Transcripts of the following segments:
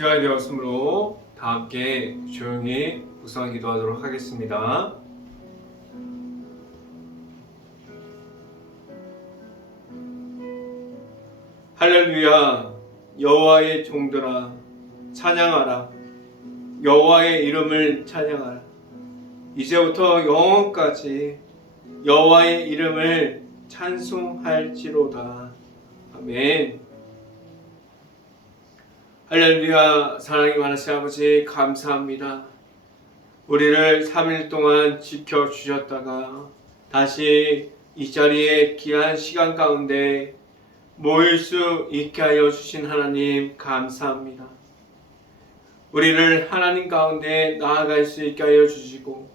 시간이 되었으므로 다 함께 조용히 묵상 기도하도록 하겠습니다. 할렐루야. 여호와의 종들아 찬양하라. 여호와의 이름을 찬양하라. 이제부터 영원까지 여호와의 이름을 찬송할지로다. 아멘. 할렐루야. 사랑이 많으신 아버지 감사합니다. 우리를 3일 동안 지켜주셨다가 다시 이 자리에 귀한 시간 가운데 모일 수 있게 하여 주신 하나님 감사합니다. 우리를 하나님 가운데 나아갈 수 있게 하여 주시고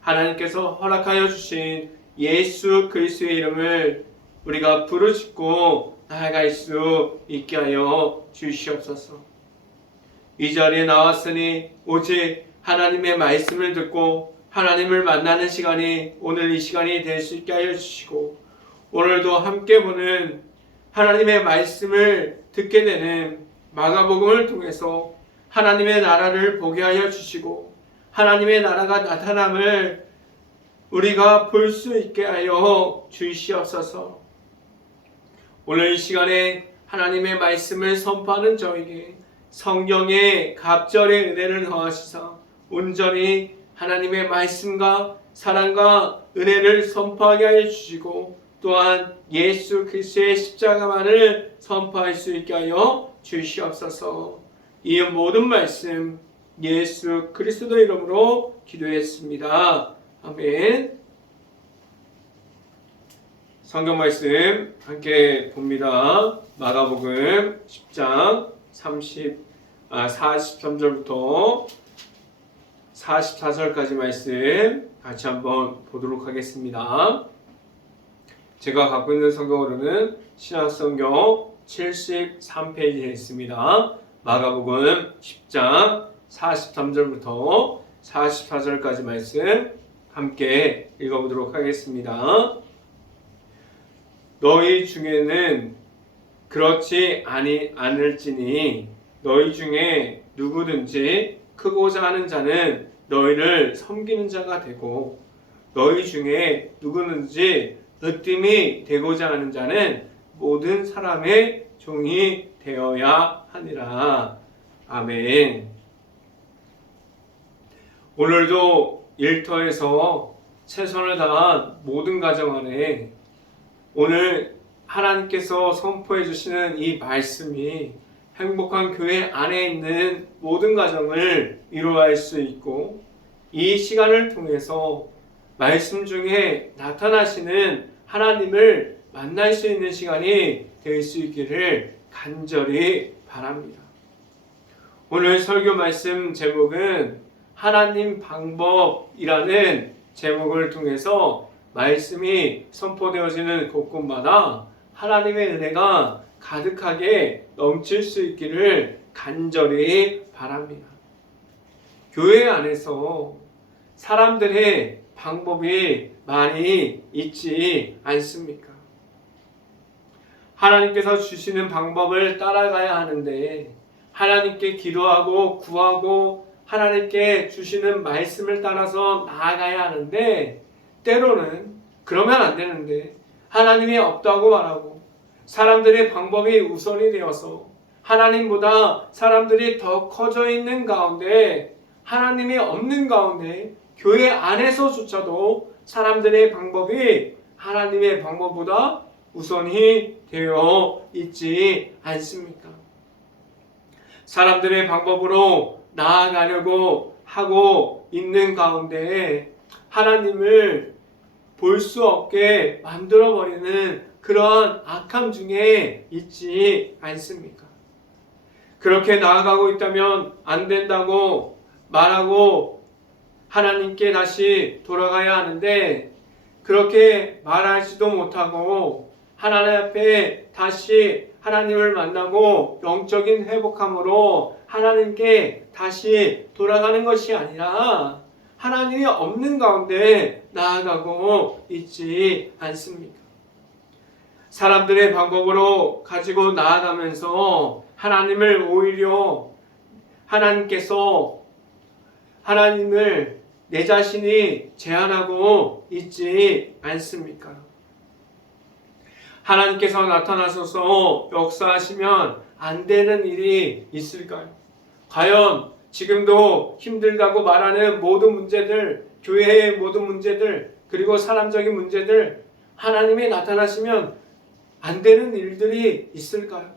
하나님께서 허락하여 주신 예수 그리스도의 이름을 우리가 부르짖고 나아갈 수 있게 하여 주시옵소서. 이 자리에 나왔으니 오직 하나님의 말씀을 듣고 하나님을 만나는 시간이 오늘 이 시간이 될 수 있게 하여 주시고 오늘도 함께 보는 하나님의 말씀을 듣게 되는 마가복음을 통해서 하나님의 나라를 보게 하여 주시고 하나님의 나라가 나타남을 우리가 볼 수 있게 하여 주시옵소서. 오늘 이 시간에 하나님의 말씀을 선포하는 저에게 성령의 갑절의 은혜를 더하시사 온전히 하나님의 말씀과 사랑과 은혜를 선포하게 하여 주시고 또한 예수 그리스도의 십자가만을 선포할 수 있게 하여 주시옵소서. 이 모든 말씀 예수 그리스도 이름으로 기도했습니다. 아멘. 성경 말씀 함께 봅니다. 마가복음 10장 43절부터 44절까지 말씀 같이 한번 보도록 하겠습니다. 제가 갖고 있는 성경으로는 신약성경 73페이지에 있습니다. 마가복음 10장 43절부터 44절까지 말씀 함께 읽어보도록 하겠습니다. 너희 중에는 그렇지 않을지니 너희 중에 누구든지 크고자 하는 자는 너희를 섬기는 자가 되고 너희 중에 누구든지 으뜸이 되고자 하는 자는 모든 사람의 종이 되어야 하니라. 아멘. 오늘도 일터에서 최선을 다한 모든 가정 안에 오늘 하나님께서 선포해 주시는 이 말씀이 행복한 교회 안에 있는 모든 가정을 이루어갈 수 있고 이 시간을 통해서 말씀 중에 나타나시는 하나님을 만날 수 있는 시간이 될 수 있기를 간절히 바랍니다. 오늘 설교 말씀 제목은 하나님 방법이라는 제목을 통해서 말씀이 선포되어지는 곳곳마다 하나님의 은혜가 가득하게 넘칠 수 있기를 간절히 바랍니다. 교회 안에서 사람들의 방법이 많이 있지 않습니까? 하나님께서 주시는 방법을 따라가야 하는데 하나님께 기도하고 구하고 하나님께 주시는 말씀을 따라서 나아가야 하는데 때로는 그러면 안 되는데 하나님이 없다고 말하고 사람들의 방법이 우선이 되어서 하나님보다 사람들이 더 커져 있는 가운데 하나님이 없는 가운데 교회 안에서조차도 사람들의 방법이 하나님의 방법보다 우선이 되어 있지 않습니까? 사람들의 방법으로 나아가려고 하고 있는 가운데 하나님을 볼 수 없게 만들어버리는 그런 악함 중에 있지 않습니까? 그렇게 나아가고 있다면 안 된다고 말하고 하나님께 다시 돌아가야 하는데 그렇게 말하지도 못하고 하나님 앞에 다시 하나님을 만나고 영적인 회복함으로 하나님께 다시 돌아가는 것이 아니라 하나님이 없는 가운데 나아가고 있지 않습니까? 사람들의 방법으로 가지고 나아가면서 하나님을 오히려 하나님께서 하나님을 내 자신이 제한하고 있지 않습니까? 하나님께서 나타나셔서 역사하시면 안 되는 일이 있을까요? 과연 지금도 힘들다고 말하는 모든 문제들, 교회의 모든 문제들, 그리고 사람적인 문제들, 하나님이 나타나시면 안 되는 일들이 있을까요?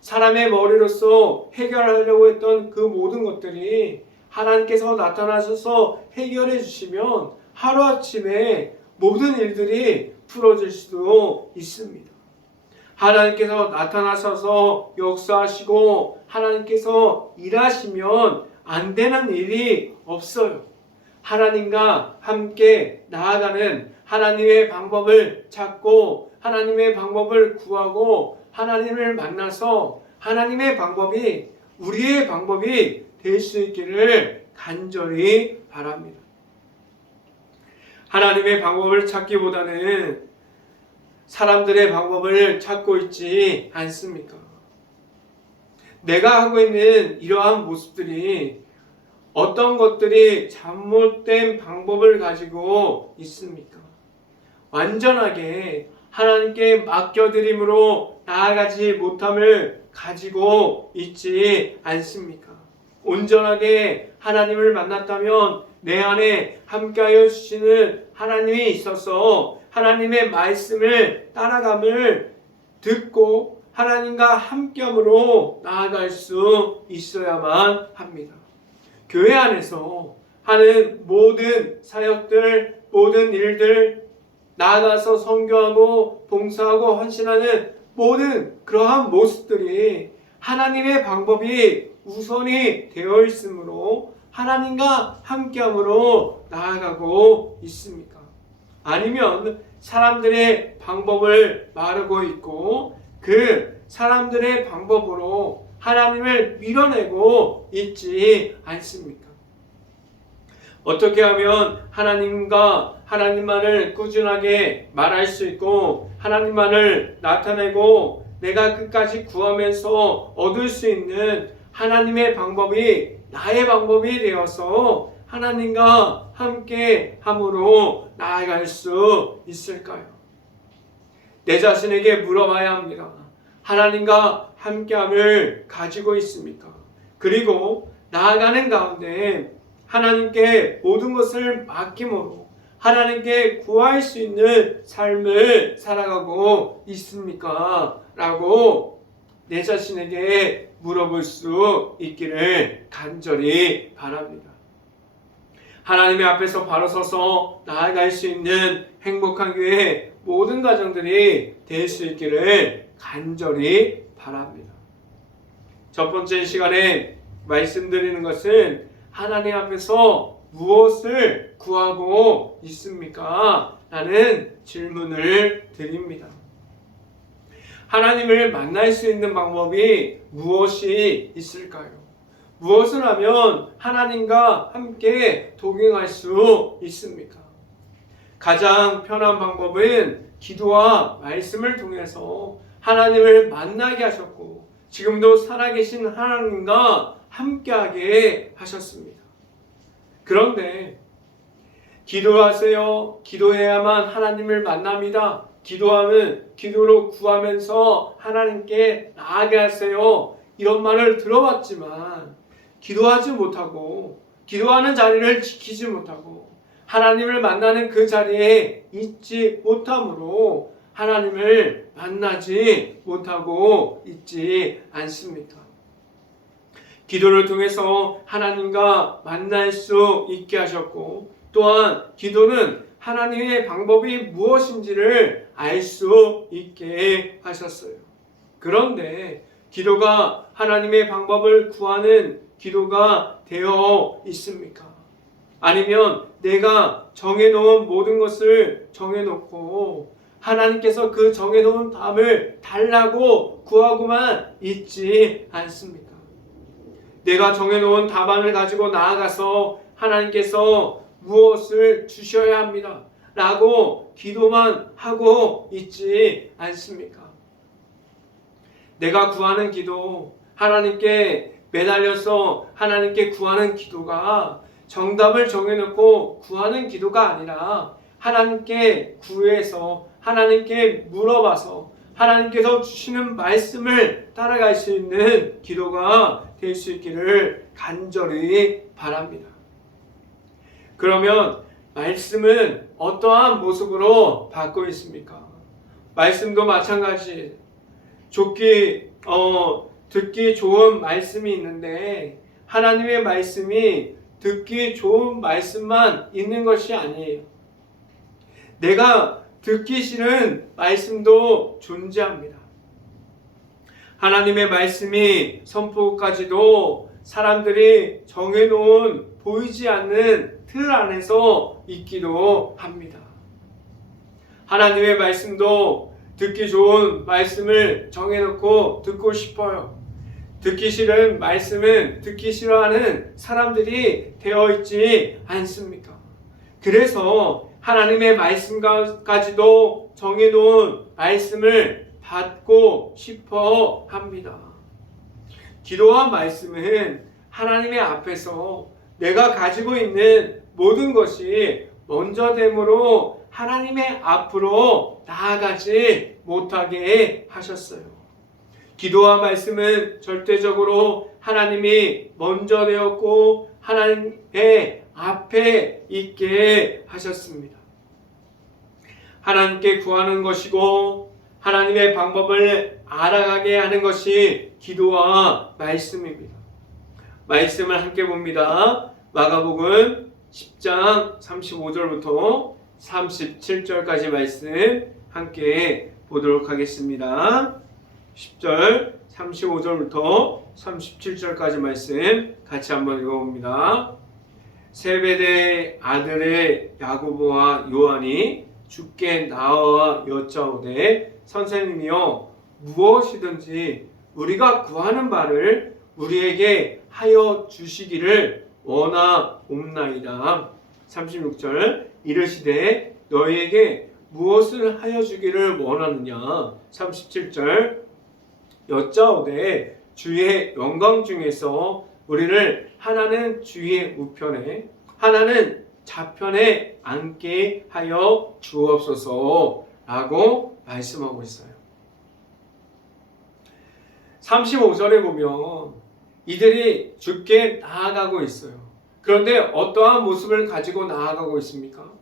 사람의 머리로서 해결하려고 했던 그 모든 것들이 하나님께서 나타나셔서 해결해 주시면 하루아침에 모든 일들이 풀어질 수도 있습니다. 하나님께서 나타나셔서 역사하시고 하나님께서 일하시면 안 되는 일이 없어요. 하나님과 함께 나아가는 하나님의 방법을 찾고 하나님의 방법을 구하고 하나님을 만나서 하나님의 방법이 우리의 방법이 될 수 있기를 간절히 바랍니다. 하나님의 방법을 찾기보다는 사람들의 방법을 찾고 있지 않습니까? 내가 하고 있는 이러한 모습들이 어떤 것들이 잘못된 방법을 가지고 있습니까? 완전하게 하나님께 맡겨드림으로 나아가지 못함을 가지고 있지 않습니까? 온전하게 하나님을 만났다면 내 안에 함께하여 주시는 하나님이 있어서 하나님의 말씀을 따라감을 듣고 하나님과 함께함으로 나아갈 수 있어야만 합니다. 교회 안에서 하는 모든 사역들, 모든 일들, 나아가서 선교하고 봉사하고 헌신하는 모든 그러한 모습들이 하나님의 방법이 우선이 되어 있으므로 하나님과 함께함으로 나아가고 있습니까? 아니면 사람들의 방법을 말하고 있고 그 사람들의 방법으로 하나님을 밀어내고 있지 않습니까? 어떻게 하면 하나님과 하나님만을 꾸준하게 말할 수 있고 하나님만을 나타내고 내가 끝까지 구하면서 얻을 수 있는 하나님의 방법이 나의 방법이 되어서 하나님과 함께 함으로 나아갈 수 있을까요? 내 자신에게 물어봐야 합니다. 하나님과 함께함을 가지고 있습니까? 그리고 나아가는 가운데 하나님께 모든 것을 맡김으로 하나님께 구할 수 있는 삶을 살아가고 있습니까? 라고 내 자신에게 물어볼 수 있기를 간절히 바랍니다. 하나님의 앞에서 바로 서서 나아갈 수 있는 행복한 교회 모든 가정들이 될 수 있기를 간절히 바랍니다. 첫 번째 시간에 말씀드리는 것은 하나님 앞에서 무엇을 구하고 있습니까? 라는 질문을 드립니다. 하나님을 만날 수 있는 방법이 무엇이 있을까요? 무엇을 하면 하나님과 함께 동행할 수 있습니까? 가장 편한 방법은 기도와 말씀을 통해서 하나님을 만나게 하셨고 지금도 살아계신 하나님과 함께하게 하셨습니다. 그런데 기도하세요. 기도해야만 하나님을 만납니다. 기도하면 기도로 구하면서 하나님께 나아가게 하세요. 이런 말을 들어봤지만 기도하지 못하고 기도하는 자리를 지키지 못하고 하나님을 만나는 그 자리에 있지 못함으로 하나님을 만나지 못하고 있지 않습니까? 기도를 통해서 하나님과 만날 수 있게 하셨고 또한 기도는 하나님의 방법이 무엇인지를 알 수 있게 하셨어요. 그런데 기도가 하나님의 방법을 구하는 기도가 되어 있습니까? 아니면 내가 정해놓은 모든 것을 정해놓고 하나님께서 그 정해놓은 답을 달라고 구하고만 있지 않습니까? 내가 정해놓은 답안을 가지고 나아가서 하나님께서 무엇을 주셔야 합니다 라고 기도만 하고 있지 않습니까? 내가 구하는 기도, 하나님께 매달려서 하나님께 구하는 기도가 정답을 정해놓고 구하는 기도가 아니라 하나님께 구해서 하나님께 물어봐서 하나님께서 주시는 말씀을 따라갈 수 있는 기도가 될 수 있기를 간절히 바랍니다. 그러면 말씀은 어떠한 모습으로 받고 있습니까? 말씀도 마찬가지. 듣기 좋은 말씀이 있는데 하나님의 말씀이 듣기 좋은 말씀만 있는 것이 아니에요. 내가 듣기 싫은 말씀도 존재합니다. 하나님의 말씀이 선포까지도 사람들이 정해놓은 보이지 않는 틀 안에서 있기도 합니다. 하나님의 말씀도 듣기 좋은 말씀을 정해놓고 듣고 싶어요. 듣기 싫은 말씀은 듣기 싫어하는 사람들이 되어 있지 않습니까? 그래서 하나님의 말씀까지도 정해놓은 말씀을 받고 싶어 합니다. 기도와 말씀은 하나님의 앞에서 내가 가지고 있는 모든 것이 먼저됨으로 하나님의 앞으로 나아가지 못하게 하셨어요. 기도와 말씀은 절대적으로 하나님이 먼저 되었고 하나님의 앞에 있게 하셨습니다. 하나님께 구하는 것이고 하나님의 방법을 알아가게 하는 것이 기도와 말씀입니다. 말씀을 함께 봅니다. 마가복음 10장 35절부터 37절까지 말씀 함께 보도록 하겠습니다. 10절 35절부터 37절까지 말씀 같이 한번 읽어봅니다. 세베대의 아들의 야고보와 요한이 주께 나와 여짜오되 선생님이여 무엇이든지 우리가 구하는 바를 우리에게 하여 주시기를 원하옵나이다. 36절 이르시되 너희에게 무엇을 하여 주기를 원하느냐. 37절 여짜오되 주의 영광 중에서 우리를 하나는 주의 우편에 하나는 좌편에 앉게 하여 주옵소서 라고 말씀하고 있어요. 35절에 보면 이들이 주께 나아가고 있어요. 그런데 어떠한 모습을 가지고 나아가고 있습니까?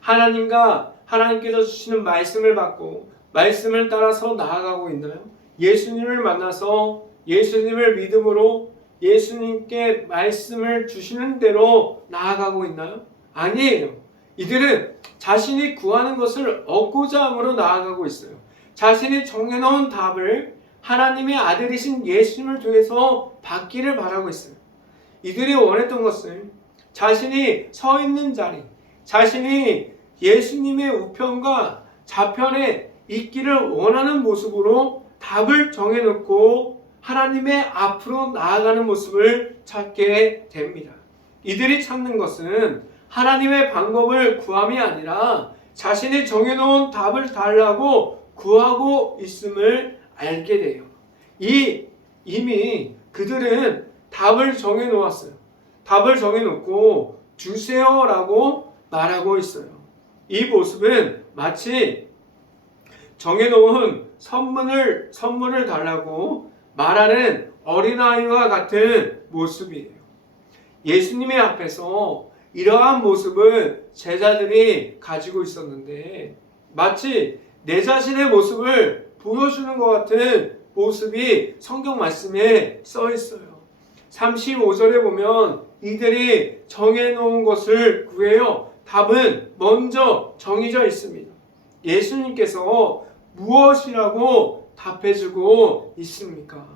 하나님과 하나님께서 주시는 말씀을 받고 말씀을 따라서 나아가고 있나요? 예수님을 만나서 예수님을 믿음으로 예수님께 말씀을 주시는 대로 나아가고 있나요? 아니에요. 이들은 자신이 구하는 것을 얻고자 함으로 나아가고 있어요. 자신이 정해놓은 답을 하나님의 아들이신 예수님을 통해서 받기를 바라고 있어요. 이들이 원했던 것은 자신이 서 있는 자리, 자신이 예수님의 우편과 좌편에 있기를 원하는 모습으로 답을 정해놓고 하나님의 앞으로 나아가는 모습을 찾게 됩니다. 이들이 찾는 것은 하나님의 방법을 구함이 아니라 자신이 정해놓은 답을 달라고 구하고 있음을 알게 돼요. 이미 그들은 답을 정해놓았어요. 답을 정해놓고 주세요라고 말하고 있어요. 이 모습은 마치 정해놓은 선물을 달라고 말하는 어린아이와 같은 모습이에요. 예수님의 앞에서 이러한 모습을 제자들이 가지고 있었는데 마치 내 자신의 모습을 보여주는 것 같은 모습이 성경 말씀에 써 있어요. 35절에 보면 이들이 정해놓은 것을 구해요. 답은 먼저 정해져 있습니다. 예수님께서 무엇이라고 답해주고 있습니까?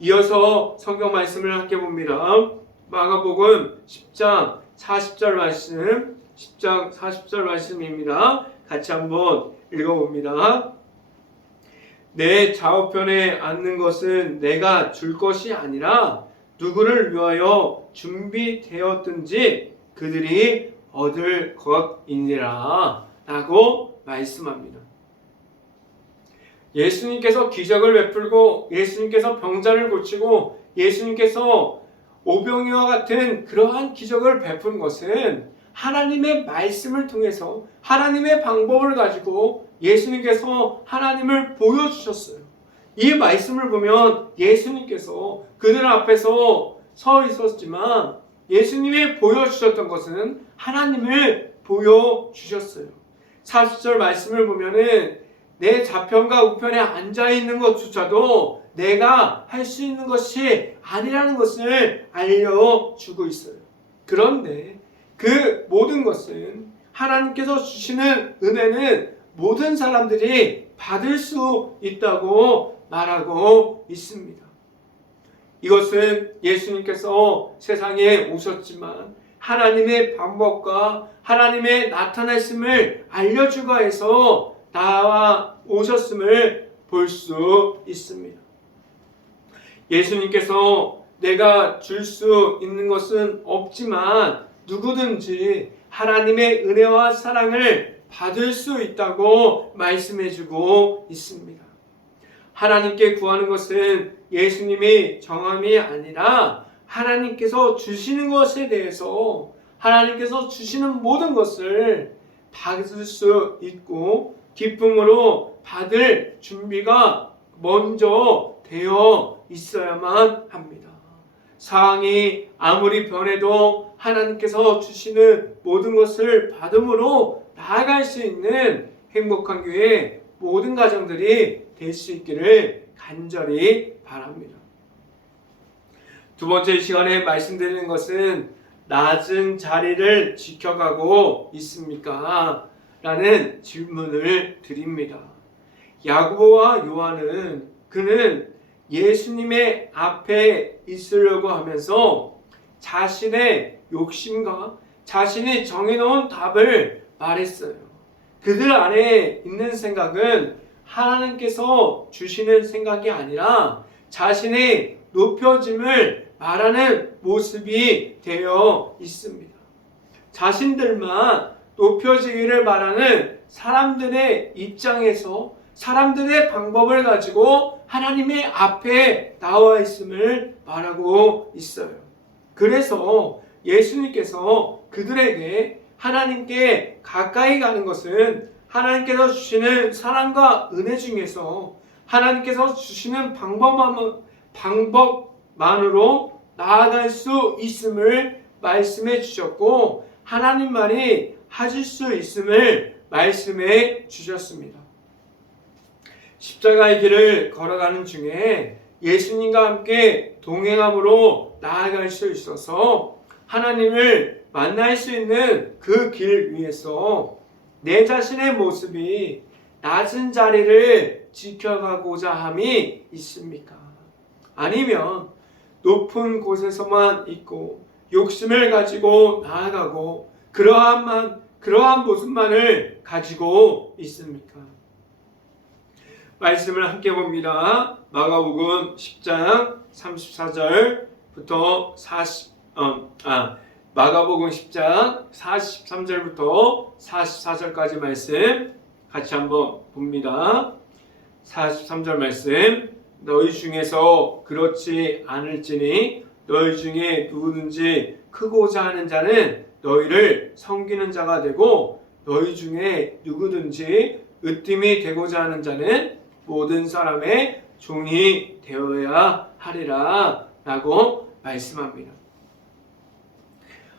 이어서 성경 말씀을 함께 봅니다. 마가복음 10장 40절 말씀, 10장 40절 말씀입니다. 같이 한번 읽어봅니다. 내 좌우편에 앉는 것은 내가 줄 것이 아니라 누구를 위하여 준비되었든지 그들이 얻을 것이니라 라고 말씀합니다. 예수님께서 기적을 베풀고 예수님께서 병자를 고치고 예수님께서 오병이와 같은 그러한 기적을 베푼 것은 하나님의 말씀을 통해서 하나님의 방법을 가지고 예수님께서 하나님을 보여주셨어요. 이 말씀을 보면 예수님께서 그들 앞에서 서 있었지만 예수님이 보여주셨던 것은 하나님을 보여주셨어요. 40절 말씀을 보면은 내 좌편과 우편에 앉아있는 것조차도 내가 할 수 있는 것이 아니라는 것을 알려주고 있어요. 그런데 그 모든 것은 하나님께서 주시는 은혜는 모든 사람들이 받을 수 있다고 말하고 있습니다. 이것은 예수님께서 세상에 오셨지만 하나님의 방법과 하나님의 나타났음을 알려주고 해서 나와 오셨음을 볼 수 있습니다. 예수님께서 내가 줄 수 있는 것은 없지만 누구든지 하나님의 은혜와 사랑을 받을 수 있다고 말씀해주고 있습니다. 하나님께 구하는 것은 예수님이 정함이 아니라 하나님께서 주시는 것에 대해서 하나님께서 주시는 모든 것을 받을 수 있고 기쁨으로 받을 준비가 먼저 되어 있어야만 합니다. 상황이 아무리 변해도 하나님께서 주시는 모든 것을 받음으로 나아갈 수 있는 행복한 교회 모든 가정들이 될 수 있기를 간절히 바랍니다. 두 번째 시간에 말씀드리는 것은 낮은 자리를 지켜가고 있습니까? 라는 질문을 드립니다. 야고보와 요한은 그는 예수님의 앞에 있으려고 하면서 자신의 욕심과 자신이 정해놓은 답을 말했어요. 그들 안에 있는 생각은 하나님께서 주시는 생각이 아니라 자신의 높여짐을 말하는 모습이 되어 있습니다. 자신들만 높여지기를 바라는 사람들의 입장에서 사람들의 방법을 가지고 하나님의 앞에 나와 있음을 말하고 있어요. 그래서 예수님께서 그들에게 하나님께 가까이 가는 것은 하나님께서 주시는 사랑과 은혜 중에서 하나님께서 주시는 방법만으로 나아갈 수 있음을 말씀해 주셨고 하나님만이 하실 수 있음을 말씀해 주셨습니다. 십자가의 길을 걸어가는 중에 예수님과 함께 동행함으로 나아갈 수 있어서 하나님을 만날 수 있는 그 길 위에서 내 자신의 모습이 낮은 자리를 지켜가고자 함이 있습니까? 아니면 높은 곳에서만 있고 욕심을 가지고 나아가고 그러한 모습만을 가지고 있습니까? 말씀을 함께 봅니다. 마가복음 10장 34절부터 마가복음 10장 43절부터 44절까지 말씀 같이 한번 봅니다. 43절 말씀 너희 중에서 그렇지 않을지니 너희 중에 누구든지 크고자 하는 자는 너희를 섬기는 자가 되고 너희 중에 누구든지 으뜸이 되고자 하는 자는 모든 사람의 종이 되어야 하리라 라고 말씀합니다.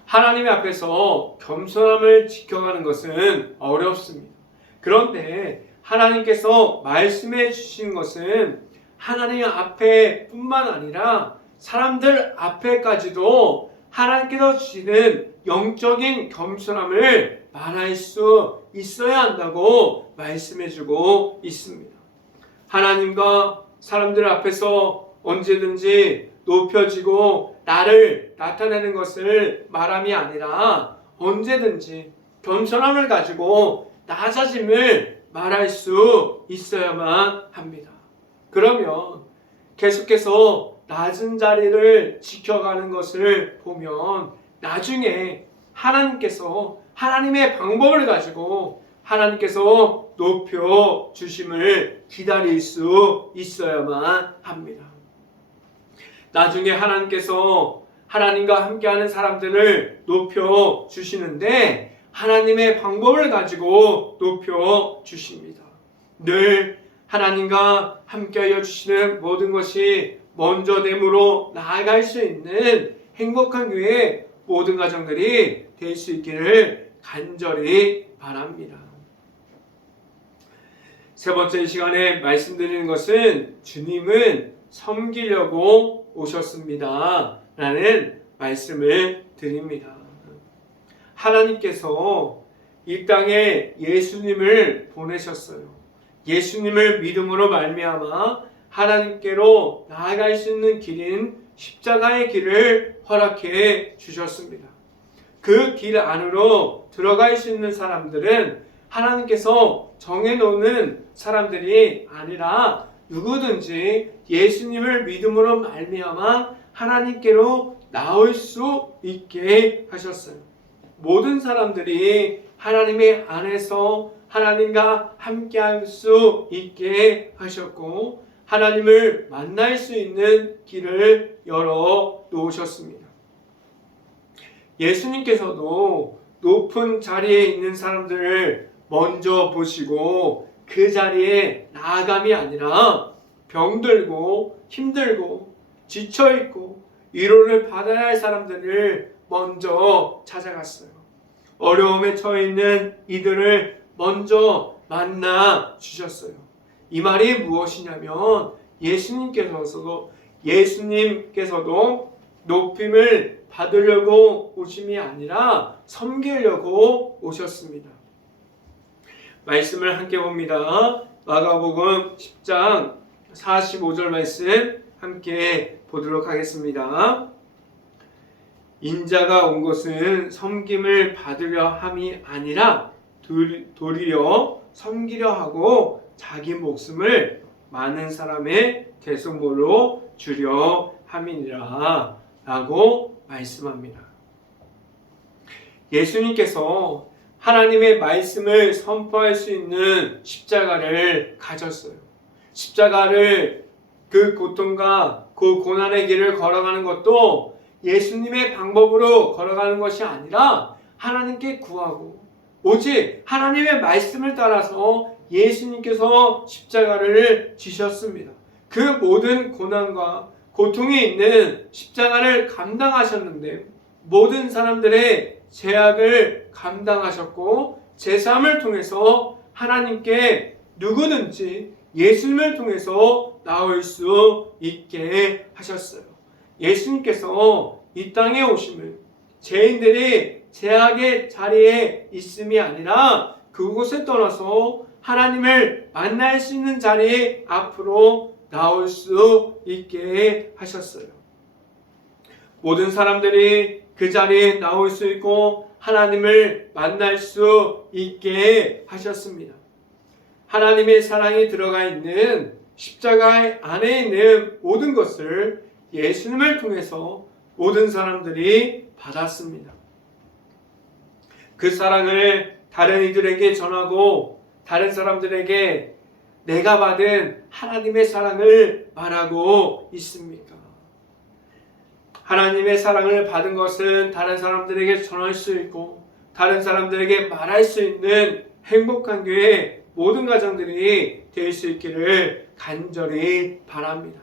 하나님 앞에서 겸손함을 지켜가는 것은 어렵습니다. 그런데 하나님께서 말씀해 주신 것은 하나님 앞에 뿐만 아니라 사람들 앞에까지도 하나님께서 주시는 영적인 겸손함을 말할 수 있어야 한다고 말씀해 주고 있습니다. 하나님과 사람들 앞에서 언제든지 높여지고 나를 나타내는 것을 말함이 아니라 언제든지 겸손함을 가지고 낮아짐을 말할 수 있어야만 합니다. 그러면 계속해서 낮은 자리를 지켜가는 것을 보면 나중에 하나님께서 하나님의 방법을 가지고 하나님께서 높여 주심을 기다릴 수 있어야만 합니다. 나중에 하나님과 함께하는 사람들을 높여 주시는데 하나님의 방법을 가지고 높여 주십니다. 늘 하나님과 함께하여 주시는 모든 것이 먼저됨으로 나아갈 수 있는 행복한 교회 모든 가정들이 될 수 있기를 간절히 바랍니다. 세 번째 시간에 말씀드리는 것은 주님은 섬기려고 오셨습니다 라는 말씀을 드립니다. 하나님께서 이 땅에 예수님을 보내셨어요. 예수님을 믿음으로 말미암아 하나님께로 나아갈 수 있는 길인 십자가의 길을 허락해 주셨습니다. 그 길 안으로 들어갈 수 있는 사람들은 하나님께서 정해놓는 사람들이 아니라 누구든지 예수님을 믿음으로 말미암아 하나님께로 나올 수 있게 하셨어요. 모든 사람들이 하나님의 안에서 하나님과 함께할 수 있게 하셨고 하나님을 만날 수 있는 길을 열어 놓으셨습니다. 예수님께서도 높은 자리에 있는 사람들을 먼저 보시고 그 자리에 나아감이 아니라 병들고 힘들고 지쳐있고 위로를 받아야 할 사람들을 먼저 찾아갔어요. 어려움에 처해 있는 이들을 먼저 만나 주셨어요. 이 말이 무엇이냐면 예수님께서도 높임을 받으려고 오심이 아니라 섬기려고 오셨습니다. 말씀을 함께 봅니다. 마가복음 10장 45절 말씀 함께 보도록 하겠습니다. 인자가 온 것은 섬김을 받으려 함이 아니라 도리어 섬기려 하고 자기 목숨을 많은 사람의 대속물로 주려 함이니라 라고 말씀합니다. 예수님께서 하나님의 말씀을 선포할 수 있는 십자가를 가졌어요. 십자가를 그 고통과 그 고난의 길을 걸어가는 것도 예수님의 방법으로 걸어가는 것이 아니라 하나님께 구하고 오직 하나님의 말씀을 따라서 예수님께서 십자가를 지셨습니다. 그 모든 고난과 고통이 있는 십자가를 감당하셨는데 모든 사람들의 죄악을 감당하셨고 제사함을 통해서 하나님께 누구든지 예수님을 통해서 나올 수 있게 하셨어요. 예수님께서 이 땅에 오심을 죄인들이 죄악의 자리에 있음이 아니라 그곳에 떠나서 하나님을 만날 수 있는 자리 앞으로 나올 수 있게 하셨어요. 모든 사람들이 그 자리에 나올 수 있고 하나님을 만날 수 있게 하셨습니다. 하나님의 사랑이 들어가 있는 십자가 안에 있는 모든 것을 예수님을 통해서 모든 사람들이 받았습니다. 그 사랑을 다른 이들에게 전하고 다른 사람들에게 내가 받은 하나님의 사랑을 말하고 있습니까? 하나님의 사랑을 받은 것은 다른 사람들에게 전할 수 있고 다른 사람들에게 말할 수 있는 행복한 교회 모든 가정들이 될 수 있기를 간절히 바랍니다.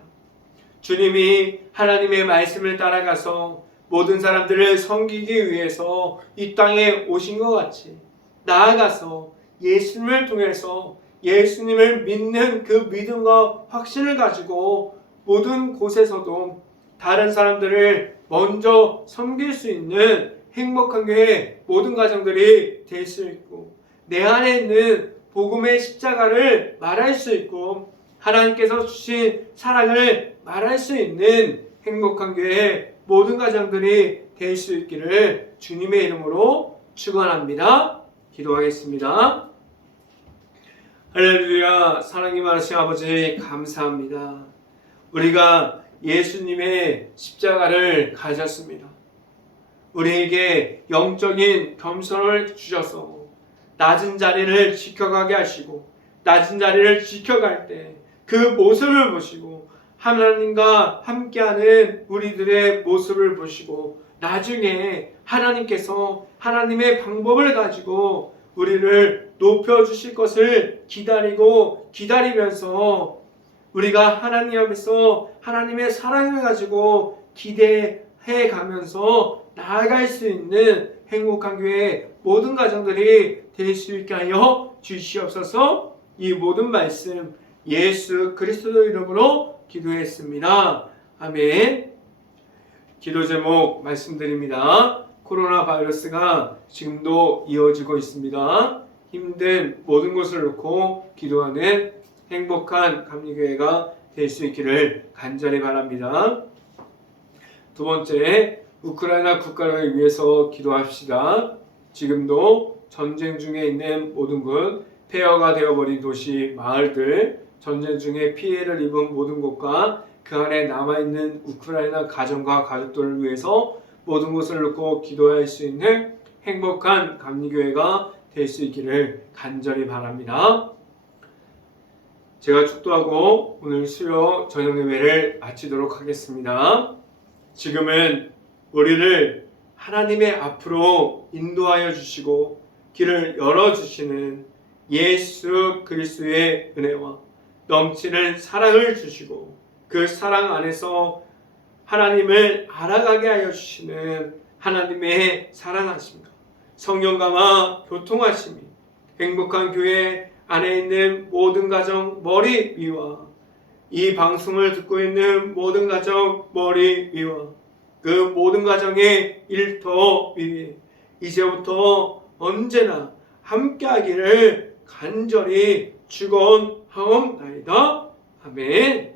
주님이 하나님의 말씀을 따라가서 모든 사람들을 섬기기 위해서 이 땅에 오신 것 같이 나아가서 예수님을 통해서 예수님을 믿는 그 믿음과 확신을 가지고 모든 곳에서도 다른 사람들을 먼저 섬길 수 있는 행복한 교회 모든 가정들이 될 수 있고 내 안에 있는 복음의 십자가를 말할 수 있고 하나님께서 주신 사랑을 말할 수 있는 행복한 교회 모든 가정들이 될 수 있기를 주님의 이름으로 축원합니다. 기도하겠습니다. 할렐루야. 사랑이 많으신 아버지 감사합니다. 우리가 예수님의 십자가를 가졌습니다. 우리에게 영적인 겸손을 주셔서 낮은 자리를 지켜가게 하시고 낮은 자리를 지켜갈 때 그 모습을 보시고 하나님과 함께하는 우리들의 모습을 보시고 나중에 하나님께서 하나님의 방법을 가지고 우리를 높여주실 것을 기다리면서 우리가 하나님 앞에서 하나님의 사랑을 가지고 기대해 가면서 나아갈 수 있는 행복한 교회 모든 가정들이 될 수 있게 하여 주시옵소서. 이 모든 말씀 예수 그리스도 이름으로 기도했습니다. 아멘. 기도 제목 말씀드립니다. 코로나 바이러스가 지금도 이어지고 있습니다. 힘든 모든 것을 놓고 기도하는 행복한 감리교회가 될 수 있기를 간절히 바랍니다. 두 번째, 우크라이나 국가를 위해서 기도합시다. 지금도 전쟁 중에 있는 모든 곳, 폐허가 되어버린 도시, 마을들, 전쟁 중에 피해를 입은 모든 곳과 그 안에 남아있는 우크라이나 가정과 가족들을 위해서 모든 것을 놓고 기도할 수 있는 행복한 감리교회가 될 수 있기를 간절히 바랍니다. 제가 축도하고 오늘 수요 저녁 예배를 마치도록 하겠습니다. 지금은 우리를 하나님의 앞으로 인도하여 주시고 길을 열어주시는 예수 그리스도의 은혜와 넘치는 사랑을 주시고 그 사랑 안에서 하나님을 알아가게 하여 주시는 하나님의 사랑하심과 성령감화 교통하심이 행복한 교회 안에 있는 모든 가정 머리 위와 이 방송을 듣고 있는 모든 가정 머리 위와 그 모든 가정의 일터 위에 이제부터 언제나 함께하기를 간절히 축원하옵나이다. 아멘.